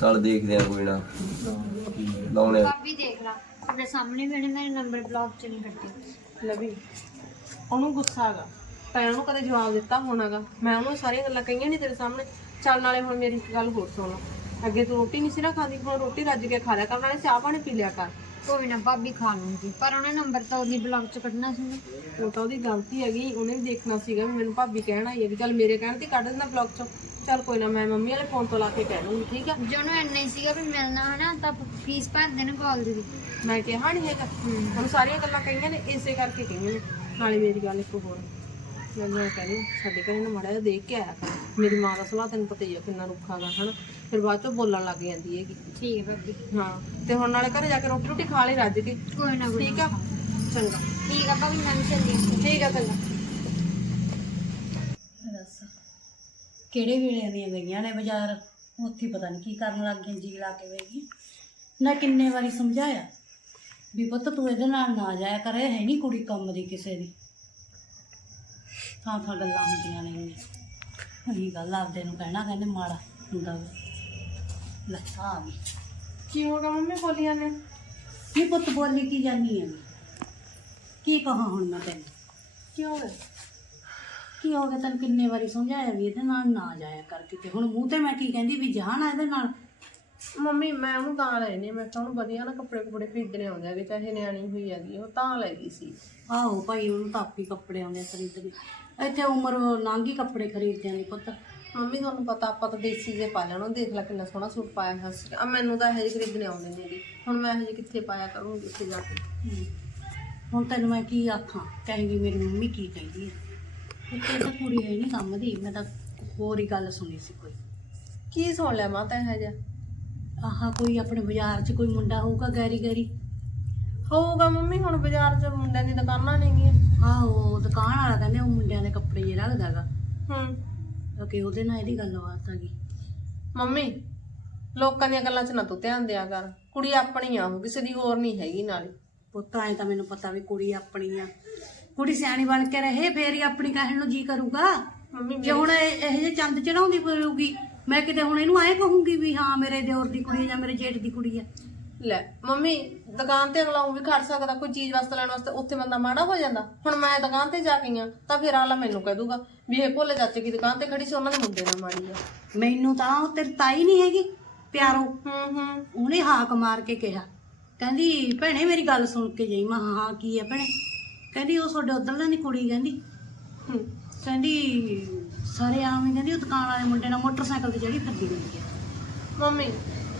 ਚੱਲ ਦੇਖਦੇ ਆ ਕੋਈ ਨਾ। ਲਾਉਣੇ ਆ। ਭਾਬੀ ਦੇਖ ਲਾ ਤੁਹਾਡੇ ਸਾਹਮਣੇ ਉਹਨੇ ਮੇਰੇ ਨੰਬਰ ਬਲੌਗ 'ਚ ਨਹੀਂ ਕੱਟੇ। ਲਵੀ ਉਹਨੂੰ ਗੁੱਸਾ ਹੈਗਾ ਤਾਂ ਉਹਨੂੰ ਕਦੇ ਜਵਾਬ ਦਿੱਤਾ ਹੋਣਾਗਾ ਮੈਂ ਉਹਨੂੰ ਸਾਰੀਆਂ ਗੱਲਾਂ ਕਹੀਆਂ ਨਹੀਂ ਤੇਰੇ ਸਾਹਮਣੇ। ਚੱਲ ਨਾਲੇ ਹੁਣ ਮੇਰੀ ਇੱਕ ਗੱਲ ਹੋਰ ਸੁਣ ਅੱਗੇ ਤੂੰ ਰੋਟੀ ਨਹੀਂ ਸੀ ਨਾ ਖਾਂਦੀ ਹੁਣ ਰੋਟੀ ਰੱਜ ਕੇ ਖਾ ਲਿਆ ਕਰ ਨਾਲੇ ਚਾਹ ਪਾਣੀ ਪੀ ਲਿਆ ਕਰ। ਕੋਈ ਨਾ ਭਾਬੀ ਖਾ ਲੂੰਗੀ। ਪਰ ਉਹਨੇ ਨੰਬਰ ਤਾਂ ਉਹਦੀ ਬਲੌਗ 'ਚ ਕੱਢਣਾ ਸੀ ਉਹ ਤਾਂ ਉਹਦੀ ਗਲਤੀ ਹੈਗੀ ਉਹਨੇ ਵੀ ਦੇਖਣਾ ਸੀਗਾ ਵੀ ਮੈਨੂੰ ਭਾਬੀ ਕਹਿਣ ਆਈ ਹੈ ਵੀ ਚੱਲ ਮੇਰੇ ਕਹਿਣ ਤੇ ਕੱਢ ਦੇਣਾ ਬਲੌਗ ਚੋਂ। ਚੱਲ ਕੋਈ ਨਾ ਮੈਂ ਮੰਮੀ ਵਾਲੇ ਫੋਨ ਤੋਂ ਲਾ ਕੇ ਕਹਿ ਦੂੰਗੀ ਠੀਕ ਆ? ਜੇ ਉਹਨੂੰ ਇੰਨਾ ਹੀ ਸੀਗਾ ਵੀ ਮਿਲਣਾ ਹਨਾ ਤਾਂ ਫੀਸ ਭਰ ਦੇਣ ਕਾਲਜ ਦੀ ਮੈਂ ਕਿਹਾ ਨਹੀਂ ਹੈਗਾ। ਹੁਣ ਸਾਰੀਆਂ ਗੱਲਾਂ ਕਹੀਆਂ ਨੇ ਇਸੇ ਕਰਕੇ ਕਹੀਆਂ ਨੇ। ਨਾਲੇ ਮੇਰੀ ਗੱਲ ਇੱਕ ਹੋਰ ਇਹ ਕਹਿੰਦੀ ਸਾਡੇ ਘਰੇ ਨਾ ਮਾੜਾ ਜਿਹਾ ਦੇਖ ਕੇ ਆਇਆ ਕਰ। ਮੇਰੀ ਮਾਂ ਦਾ ਸੁਭਾਅ ਤੈਨੂੰ ਪਤਾ ਹੀ ਆ ਕਿੰਨਾ ਰੁੱਖਾ ਗਾ ਹਨਾ। ਫਿਰ ਬਾਅਦ ਚੋਂ ਬੋਲਣ ਲੱਗ ਜਾਂਦੀ ਹੈਗੀ। ਠੀਕ ਹੈ ਭਾਬੀ। ਹਾਂ ਤੇ ਹੁਣ ਨਾਲੇ ਘਰੇ ਜਾ ਕੇ ਰੋਟੀ ਰੋਟੀ ਖਾ ਲਈ ਰੱਜ ਕੇ ਕੋਈ ਨਾ ਕੋਈ ਠੀਕ ਆ? ਚੰਗਾ। ਠੀਕ ਆ ਭਾਬੀ ਮੈਂ ਵੀ ਚੱਲੀ। ਹਾਂ ਠੀਕ ਆ ਚੰਗਾ। ਦੱਸ ਕਿਹੜੇ ਵੇਲੇ ਦੀਆਂ ਗਈਆਂ ਨੇ ਬਾਜ਼ਾਰ? ਉੱਥੇ ਪਤਾ ਨਹੀਂ ਕੀ ਕਰਨ ਲੱਗ ਗਈਆਂ ਜੀ ਲਾ ਕੇ ਵੇਗੀ ਨਾ ਕਿੰਨੇ ਵਾਰੀ ਸਮਝਾਇਆ ਵੀ ਪੁੱਤ ਤੂੰ ਇਹਦੇ ਨਾਲ ਨਾ ਜਾਇਆ ਕਰ ਇਹ ਹੈ ਨਹੀਂ ਕੁੜੀ ਕੰਮ ਦੀ ਕਿਸੇ ਦੀ। ਥਾਂ ਥਾਂ ਗੱਲਾਂ ਹੁੰਦੀਆਂ ਨੇ ਉਹੀ ਗੱਲ ਆਪਦੇ ਨੂੰ ਕਹਿਣਾ ਕਹਿੰਦੇ ਮਾੜਾ ਹੁੰਦਾ ਵਾ। ਲੈ ਆ ਗਈ ਕੀ ਹੋ ਗਿਆ ਮੰਮੀ ਬੋਲੀਆਂ ਨੇ? ਕੀ ਪੁੱਤ ਬੋਲੀ ਕੀ ਜਾਨੀ ਹੈ ਕੀ ਕਹਾਂ ਹੁਣ ਮੈਂ ਤੈਨੂੰ? ਕੀ ਹੋ ਗਿਆ? ਕੀ ਹੋ ਗਿਆ? ਤੈਨੂੰ ਕਿੰਨੇ ਵਾਰੀ ਸਮਝਾਇਆ ਵੀ ਇਹਦੇ ਨਾਲ ਨਾ ਜਾਇਆ ਕਰ ਕਿਤੇ। ਹੁਣ ਮੂੰਹ ਤੇ ਮੈਂ ਕੀ ਕਹਿੰਦੀ ਵੀ ਜਾ ਨਾ ਇਹਦੇ ਨਾਲ। ਮੰਮੀ ਮੈਂ ਉਹਨੂੰ ਤਾਂ ਲੈ ਨਹੀਂ ਮੈਂ ਤਾਂ ਉਹਨੂੰ ਵਧੀਆ ਨਾ ਕੱਪੜੇ ਕੁਪੜੇ ਖਰੀਦਣੇ ਆਉਂਦੇ ਹੈਗੇ ਚਾਹੇ ਨਿਆਣੀ ਹੋਈ ਹੈਗੀ ਉਹ ਤਾਂ ਲੈ ਗਈ ਸੀ। ਆਹੋ ਭਾਈ ਉਹਨੂੰ ਤਾਂ ਆਪੀ ਕੱਪੜੇ ਆਉਂਦੇ ਆ ਖਰੀਦਣੇ। ਇੱਥੇ ਉਮਰ ਨਾਂਗੀ ਕੱਪੜੇ ਖਰੀਦਦਿਆਂ ਦੀ ਪੁੱਤ। ਮੰਮੀ ਤੁਹਾਨੂੰ ਪਤਾ ਆਪਾਂ ਤਾਂ ਦੇਸੀ ਜੇ ਪਾ ਲੈਣਾ ਦੇਖ ਲੈ ਕਿੰਨਾ ਸੋਹਣਾ ਸੂਟ ਪਾਇਆ ਹੋਇਆ ਸੀ ਆ ਮੈਨੂੰ ਤਾਂ ਇਹ ਜਿਹੇ ਖਰੀਦਣੇ ਆਉਂਦੇ ਨੇ ਜੀ ਹੁਣ ਮੈਂ ਇਹ ਜਿਹੇ ਕਿੱਥੇ ਪਾਇਆ ਕਰੂੰਗੀ ਉੱਥੇ ਜਾ ਕੇ? ਹਮ। ਹੁਣ ਤੈਨੂੰ ਮੈਂ ਕੀ ਆਖਾਂ? ਕਹੇਂਗੀ ਮੇਰੀ ਮੰਮੀ ਕੀ ਕਹਿੰਦੀ ਹੈ ਇਹ ਤਾਂ ਕੁੜੀ ਹੈ ਨਹੀਂ ਕੰਮ ਦੀ ਮੈਂ ਤਾਂ ਹੋਰ ਹੀ ਗੱਲ ਸੁਣੀ ਸੀ ਕੋਈ। ਕੀ ਸੁਣ ਲਿਆ ਮਾਤਾ ਇਹ ਜਿਹਾ? ਆਹਾ ਕੋਈ ਆਪਣੇ ਬਾਜ਼ਾਰ 'ਚ ਕੋਈ ਮੁੰਡਾ ਹੋਊਗਾ ਗੈਰੀ ਗੈਰੀ? ਹੋਊਗਾ ਮੰਮੀ ਹੁਣ ਬਾਜ਼ਾਰ 'ਚ ਮੁੰਡਿਆਂ ਦੀ ਦੁਕਾਨਾਂ ਨੇਗੀਆਂ ਆਹੋ ਦੁਕਾਨ ਵਾਲਾ ਕਹਿੰਦੇ ਉਹ ਮੁੰਡਿਆਂ ਦੇ ਕੱਪੜੇ ਜੇ ਰੱਖਦਾ ਗਾ। ਹੂੰ। ਕਿ ਉਹਦੇ ਨਾਲ ਇਹਦੀ ਗੱਲਬਾਤ ਆ ਗਈ। ਮੰਮੀ ਲੋਕਾਂ ਦੀਆਂ ਗੱਲਾਂ 'ਚ ਨਾ ਤੂੰ ਧਿਆਨ ਦਿਆ ਕਰ। ਕੁੜੀ ਆਪਣੀ ਆ ਉਹ ਕਿਸੇ ਦੀ ਹੋਰ ਨਹੀਂ ਹੈਗੀ ਨਾਲੇ। ਪੁੱਤ ਐ ਤਾਂ ਮੈਨੂੰ ਪਤਾ ਵੀ ਕੁੜੀ ਆਪਣੀ ਆ। ਕੁੜੀ ਸਿਆਣੀ ਬਣ ਕੇ ਰਹੇ ਫੇਰ ਹੀ ਆਪਣੀ ਕਹਿਣ ਨੂੰ ਜੀ ਕਰੂਗਾ। ਮੰਮੀ ਜੇ ਹੁਣ ਇਹ ਇਹ ਜੇ ਚੰਦ ਚੜਾਉਂਦੀ ਫਿਰੂਗੀ ਮੈਂ ਕਿਤੇ ਹੁਣ ਇਹਨੂੰ ਐ ਕਹੂੰਗੀ ਵੀ ਹਾਂ ਮੇਰੇ ਦਿਓਰ ਦੀ ਕੁੜੀ ਆ ਜਾਂ ਮੇਰੇ ਜੇਠ ਦੀ ਕੁੜੀ ਆ। ਲੈ ਮੰਮੀ ਦੁਕਾਨ ਤੇ ਅਗਲਾ ਉਹ ਵੀ ਖੜ ਸਕਦਾ ਕੋਈ ਚੀਜ਼ ਵਾਸਤੇ ਲੈਣ ਵਾਸਤੇ ਉੱਥੇ ਬੰਦਾ ਮਾੜਾ ਹੋ ਜਾਂਦਾ। ਹੁਣ ਮੈਂ ਦੁਕਾਨ ਤੇ ਜਾ ਕੇ ਆ ਤਾਂ ਫਿਰ ਅਗਲਾ ਮੈਨੂੰ ਕਹਿ ਦੂਗਾ ਵੀ ਇਹ ਭੋਲੇ ਚਾਚੇ ਦੀ ਦੁਕਾਨ ਤੇ ਖੜੀ ਸੀ ਉਹਨਾਂ ਦੇ ਮੁੰਡੇ ਨਾਲ ਮਾੜੀ ਆ। ਮੈਨੂੰ ਤਾਂ ਉਹ ਤੇਰੀ ਤਾਈ ਨਹੀਂ ਹੈਗੀ ਪਿਆਰੋ। ਹੂੰ ਹੂੰ। ਉਹਨੇ ਹਾਕ ਮਾਰ ਕੇ ਕਿਹਾ। ਕਹਿੰਦੀ ਭੈਣੇ ਮੇਰੀ ਗੱਲ ਸੁਣ ਕੇ ਜਾਈ। ਮੈਂ ਕਿਹਾ, ਹਾਂ ਕੀ ਹੈ ਭੈਣੇ? ਕਹਿੰਦੀ ਉਹ ਤੁਹਾਡੇ ਉਧਰਲਾਂ ਦੀ ਕੁੜੀ ਕਹਿੰਦੀ। ਹੂੰ। ਕਹਿੰਦੀ ਸਾਰੇ ਆਮ ਹੀ ਕਹਿੰਦੀ ਉਹ ਦੁਕਾਨ ਵਾਲੇ ਮੁੰਡੇ ਨਾਲ ਮੋਟਰਸਾਈਕਲ ਤੇ ਜਿਹੜੀ ਫਿਰਦੀ ਹੁੰਦੀ ਹੈ ਮੰਮੀ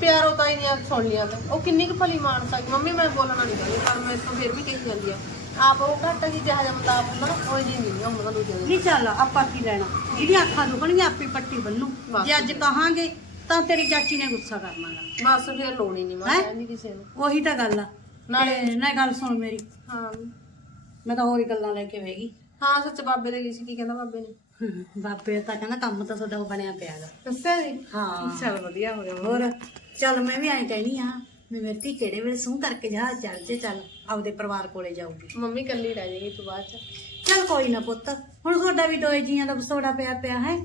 ਪਿਆਰੋ ਤਾਈ ਆਪ ਸੁਣ ਲਿਆ ਮੈਂ। ਉਹ ਕਿੰਨੀ ਕੁ ਭਲੀ ਮਾਨਸ ਆਈ ਮੰਮੀ ਮੈਂ ਬੋਲਣਾ ਨਹੀਂ ਚਾਹੀਦੀ ਪਰ ਮੈਂ ਤੋਂ ਫਿਰ ਵੀ ਕਹੀ ਜਾਂਦੀ ਆ। ਆਪ ਉਹ ਘੱਟ ਜੀ ਜਿਹਾ ਆਪ ਹੁੰਦਾ ਨਾ ਉਹ ਜੀ ਨਹੀਂ ਹੁੰਦਾ ਦੂਜੇ ਦੇ ਨਹੀਂ ਚੱਲ ਆਪਾਂ ਕੀ ਲੈਣਾ? ਜਿਹਦੀ ਅੱਖਾਂ ਦੁਖਣਗੀਆਂ ਆਪੇ ਪੱਟੀ ਬੰਨੂ। ਜੇ ਅੱਜ ਕਹਾਂਗੇ ਤਾਂ ਤੇਰੀ ਚਾਚੀ ਨੇ ਗੁੱਸਾ ਕਰਨਾਗਾ ਬਸ ਫਿਰ ਹੀ ਨਹੀਂ ਮੈਂ ਹੈਂ? ਕਹਿੰਦੀ ਕਿਸੇ ਨੂੰ। ਉਹੀ ਤਾਂ ਗੱਲ ਆ। ਨਾਲੇ ਨਾ ਗੱਲ ਸੁਣ ਮੇਰੀ। ਹਾਂ। ਮੈਂ ਤਾਂ ਹੋਰ ਹੀ ਗੱਲਾਂ ਲੈ ਕੇ ਵੇਗੀ ਹਾਂ ਸੱਚ ਬਾਬੇ ਦੇ ਗਈ ਸੀ ਕੀ ਕਹਿੰਦਾ ਬਾਬੇ ਨੇ? ਬਾਪੇ ਤਾਂ ਕਹਿੰਦਾ ਕੰਮ ਤਾਂ ਤੁਹਾਡਾ ਉਹ ਬਣਿਆ ਪਿਆਗਾ ਦੱਸਿਆ ਜੀ ਹਾਂ। ਚਲ ਵਧੀਆ ਹੋ ਗਿਆ ਹੋਰ? ਚੱਲ ਮੈਂ ਵੀ ਐਂ ਕਹਿਣੀ ਆ ਮੈਂ ਮੇਰੀ ਧੀ ਕਿਹੜੇ ਵੇਲੇ ਸੂਹ ਕਰਕੇ ਜਹਾਜ਼ ਚੜ ਜੇ ਚੱਲ ਆਪਦੇ ਪਰਿਵਾਰ ਕੋਲੇ ਜਾਊਗੀ। ਮੰਮੀ ਕੱਲੀ ਰਹਿ ਜਾਏਗੀ ਤੂੰ ਬਾਅਦ ਚ। ਚੱਲ ਕੋਈ ਨਾ ਪੁੱਤ ਹੁਣ ਤੁਹਾਡਾ ਵੀ ਦੋਏ ਜੀਆਂ ਦਾ ਵਿਸੋੜਾ ਪਿਆ ਪਿਆ ਹੈ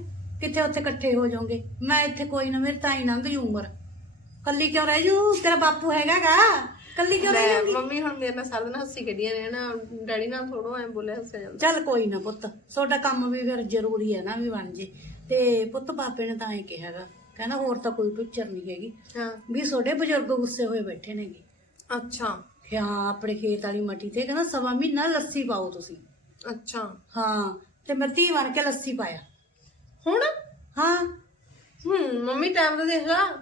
ਕਿੱਥੇ ਉੱਥੇ ਇਕੱਠੇ ਹੋ ਜਾਓਗੇ? ਮੈਂ ਇੱਥੇ ਕੋਈ ਨਾ ਮੇਰੀ ਤਾਂ ਹੀ ਲੰਘ ਜੂ ਉਮਰ। ਕੱਲੀ ਕਿਉਂ ਰਹਿ ਜੂ? ਤੇਰਾ ਬਾਪੂ ਹੈਗਾਗਾ। ਕੱਲੀ ਕਿਉਂ ਰਹਿ ਜੂਗੀ? ਮੰਮੀ ਹੁਣ ਮੇਰੇ ਨਾਲ ਸਾਰਾ ਦਿਨ ਹੱਸੀ ਖੇਡੀਆਂ ਨੇ ਨਾ ਡੈਡੀ ਨਾਲ ਥੋੜੋ ਐ ਬੋਲੇ ਹੱਸਿਆ ਜਾਂਦਾ। ਚੱਲ ਕੋਈ ਨਾ ਪੁੱਤ ਤੁਹਾਡਾ ਕੰਮ ਵੀ ਫਿਰ ਜ਼ਰੂਰੀ ਹੈ ਨਾ ਵੀ ਬਣ ਜੇ। ਤੇ ਪੁੱਤ ਬਾਪੇ ਨੇ ਤਾਂ ਐਂ ਕਿਹਾਗਾ ਕਹਿੰਦਾ ਹੋਰ ਤਾਂ ਕੋਈ ਪਿਕਚਰ ਨਹੀਂ ਹੈਗੀ। ਹਾਂ। ਵੀ ਤੁਹਾਡੇ ਬਜ਼ੁਰਗ ਗੁੱਸੇ ਹੋਏ ਬੈਠੇ ਨੇਗੇ। ਅੱਛਾ। ਕਿ ਹਾਂ ਆਪਣੇ ਖੇਤ ਵਾਲੀ ਮੱਟੀ ਤੇ ਕਹਿੰਦਾ ਸਵਾ ਮਹੀਨਾ ਲੱਸੀ ਪਾਓ ਤੁਸੀਂ। ਅੱਛਾ। ਹਾਂ ਤੇ ਮੈਂ ਧੀ ਬਣ ਕੇ ਲੱਸੀ ਪਾਇਆ। ਹੁਣ? ਹਾਂ। ਹੂੰ ਮੰਮੀ ਟਾਈਮ ਤਾਂ ਦੇਖ ਲਾ।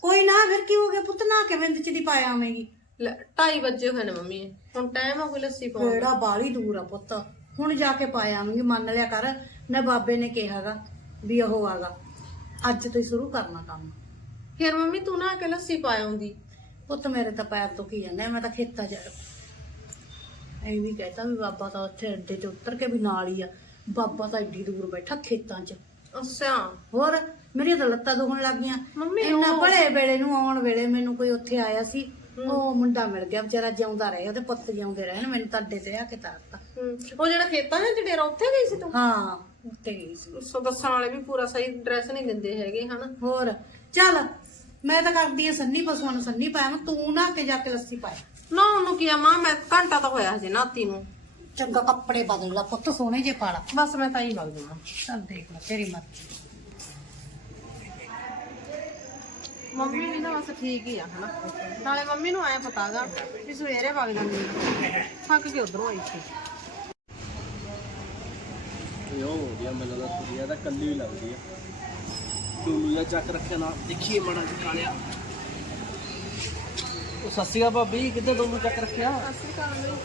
ਕੋਈ ਨਾ ਫਿਰ ਕੀ ਹੋ ਗਿਆ? ਪੁੱਤ ਨਾ ਕੇ ਬਿੰਦ ਚ ਦੀ ਪਾਇਆ ਆਵੇਂਗੀ 2:30 ਵਜੇ ਹੋਏ ਨੇ ਮੰਮੀ। ਹੁਣ ਟਾਈਮ ਹੋ ਗਿਆ ਲੱਸੀ ਪਾਉਣ ਦਾ। ਕਿਹੜਾ ਬਾਲੀ ਦੂਰ ਆ ਪੁੱਤ। ਹੁਣ ਜਾ ਕੇ ਪਾਇਆ ਆਵਾਂਗੀ ਮੰਨ ਲਿਆ ਕਰ। ਨਾ ਬਾਬੇ ਨੇ ਕਿਹਾਗਾ ਵੀ ਉਹ ਆਗਾ ਅੱਜ ਤੋਂ ਹੀ ਸ਼ੁਰੂ ਕਰਨਾ ਕੰਮ। ਫਿਰ ਮੰਮੀ ਤੂੰ ਨਾ ਆ ਕੇ ਲੱਸੀ ਪਾ ਆਉਂਦੀ। ਪੁੱਤ ਮੇਰੇ ਤਾਂ ਪੈਰ ਤੋਂ ਕੀ ਜਾਂਦਾ ਮੈਂ ਤਾਂ ਖੇਤਾਂ ਜਾ ਐਂ ਵੀ ਕਹਤਾ ਵੀ ਬਾਬਾ ਤਾਂ ਉੱਥੇ ਅੱਡੇ ਤੇ ਉਤਰ ਕੇ ਵੀ ਨਾਲ ਹੀ ਆ। ਬਾਬਾ ਤਾਂ ਏਡੀ ਦੂਰ ਬੈਠਾ ਖੇਤਾਂ 'ਚ। ਅੱਛਾ। ਹੋਰ ਮੇਰੀਆਂ ਤਾਂ ਲੱਤਾਂ ਦੁਖਣ ਲੱਗ ਗਈਆਂ। ਮੰਮੀ, ਇੰਨਾ ਉਹ- ਭਲੇ ਵੇਲੇ ਨੂੰ ਆਉਣ ਵੇਲੇ ਮੈਨੂੰ ਕੋਈ ਉੱਥੇ ਆਇਆ ਸੀ। ਉਹ ਮੁੰਡਾ ਮਿਲ ਗਿਆ ਵਿਚਾਰਾ ਜਿਉਂਦਾ ਰਹੇ ਉਹਦੇ ਪੁੱਤ ਜਿਉਂਦੇ ਰਹੇ ਨੇ ਮੈਨੂੰ ਤਾਂ ਅੱਡੇ ਤੇ ਆ ਕੇ ਤਾਰਤਾ ਹੂੰ। ਉਹ ਜਿਹੜਾ ਖੇਤਾਂ ਵਿੱਚ ਡੇਰਾ ਉੱਥੇ ਗਈ ਸੀ ਤੂੰ? ਹਾਂ। ਉੱਤੇ ਗਈ ਸੀ। ਸੋ ਦੱਸਣ ਵਾਲੇ ਵੀ ਪੂਰਾ ਸਹੀ ਡਰੈਸ ਨਹੀਂ ਦਿੰਦੇ ਹੈਗੇ ਹਨਾ? ਹੋਰ ਚੱਲ ਮੈਂ ਤਾਂ ਕਰਦੀ ਆ ਸੰਨੀ ਪਸ਼ੂਆਂ ਨੂੰ ਸੰਨੀ ਪਾਇਆ ਮੈਂ ਤੂੰ ਨਾ ਕੇ ਜਾ ਕੇ ਲੱਸੀ ਪਾਇਆ। ਨਾ ਉਹਨੂੰ ਕੀ ਆ ਮਾਂ ਮੈਂ ਘੰਟਾ ਤਾਂ ਹੋਇਆ ਹਜੇ ਨਾਤੀ ਨੂੰ। ਚੰਗਾ ਕੱਪੜੇ ਬਦਲ ਲਾ ਪੁੱਤ ਸੋਹਣੇ ਜੇ ਪਾ ਲਾ ਬਸ ਮੈਂ ਤਾਂ ਹੀ ਵਗ ਜਾਣਾ ਚੱਲ ਦੇਖ ਲੈ ਤੇਰੀ ਮਰਜ਼ੀ। ਮੰਮੀ ਵੀ ਨਾ ਬਸ ਠੀਕ ਹੀ ਆ ਹਨਾ? ਨਾਲੇ ਮੰਮੀ ਨੂੰ ਐ ਪਤਾਗਾ ਵੀ ਸਵੇਰੇ ਵਗ ਜਾਂਦੀ ਆ। ਥੱਕ ਕੇ ਉਧਰੋਂ ਆਈ ਸੀ। ਇਹ ਉਹ ਗਿਆ ਮੈਨੂੰ ਲੱਗਦਾ ਕੁੜੀਆ ਤਾਂ ਕੱਲੀ ਹੀ ਲੱਗਦੀ ਆ। ਟੂਲੂ ਜਾਂ ਚੱਕ ਰੱਖਿਆ ਨਾ ਦੇਖੀਏ ਮੜਾ ਜਿਹਾ ਕਾਲਿਆ। ਉਹ ਅਕਾਲ ਭਾਬੀ ਕਿੱਥੇ ਟੂਲੂ ਚੱਕ ਰੱਖਿਆ? ਸਸਰੀ ਕਾਲ ਬਈ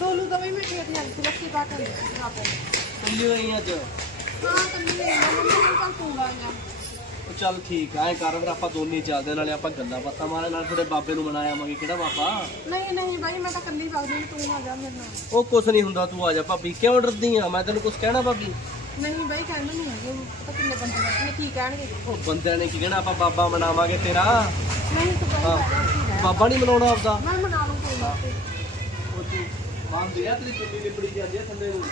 ਡੋਲੂ ਤਾਂ ਬਈ ਮੈਂ ਖੇਤ ਜਾਂਦੀ ਸੀ ਲੱਸੀ ਪਾ ਕੇ ਆਪੇ ਕੱਲੀ ਹੋਈ ਅੱਜ? ਹਾਂ ਕੰਨੀ ਨਹੀਂ ਮੰਮੀ ਨੂੰ ਕੱਲ ਤੂੰ ਜਾ ਉਹ ਚੱਲ ਠੀਕ ਆ ਐ ਕਰ ਫਿਰ ਆਪਾਂ ਦੋਨੇ ਚੱਲਦੇ ਨਾਲੇ ਆਪਾਂ ਗੱਲਾਂ ਬਾਤਾਂ ਮਾਰੇ ਨਾਲ ਥੋੜੇ ਬਾਬੇ ਨੂੰ ਮਨਾਇਆ ਆਵਾਂਗੇ ਕਿਹੜਾ ਬਾਬਾ? ਨਹੀਂ ਨਹੀਂ ਬਾਈ ਮੈਂ ਤਾਂ ਕੱਲੀ ਵਗ ਜਾਊਂਗੀ ਤੂੰ ਨਾ ਜਾ ਮੇਰੇ ਨਾਲ। ਉਹ ਕੁਛ ਨਹੀਂ ਹੁੰਦਾ ਤੂੰ ਆ ਜਾ ਭਾਬੀ ਕਿਉਂ ਡਰਦੀ ਆ? ਮੈਂ ਤੈਨੂੰ ਕੁਛ ਕਹਿਣਾ ਭਾਬੀ? ਨਹੀਂ ਬਾਈ ਕਹਿੰਦੇ ਨਹੀਂ ਹੈਗੇ ਪਤਾ ਕਿੰਨੇ ਬੰਦੇ ਬੈਠੇ ਕੀ ਕਹਿਣਗੇ? ਉਹ ਬੰਦਿਆਂ ਨੇ ਕੀ ਕਹਿਣਾ ਆਪਾਂ ਬਾਬਾ ਮਨਾਵਾਂਗੇ ਤੇਰਾ? ਨਹੀਂ ਤੂੰ ਬਾਈ ਰਹਿ? ਬਾਬਾ ਨਹੀਂ ਮਨਾਉਣਾ ਆਪਦਾ? ਮੈਂ ਮਨਾ ਲੂੰ ਕੋਈ ਨਾ। ਉਹ ਤੂੰ ਮੰਨ ਦੇ ਤੇਰੀ ਚੁੰਨੀ ਲਿਪੜੀ ਜਾਂਦੀ ਆ ਥੱਲੇ ਨੂੰ?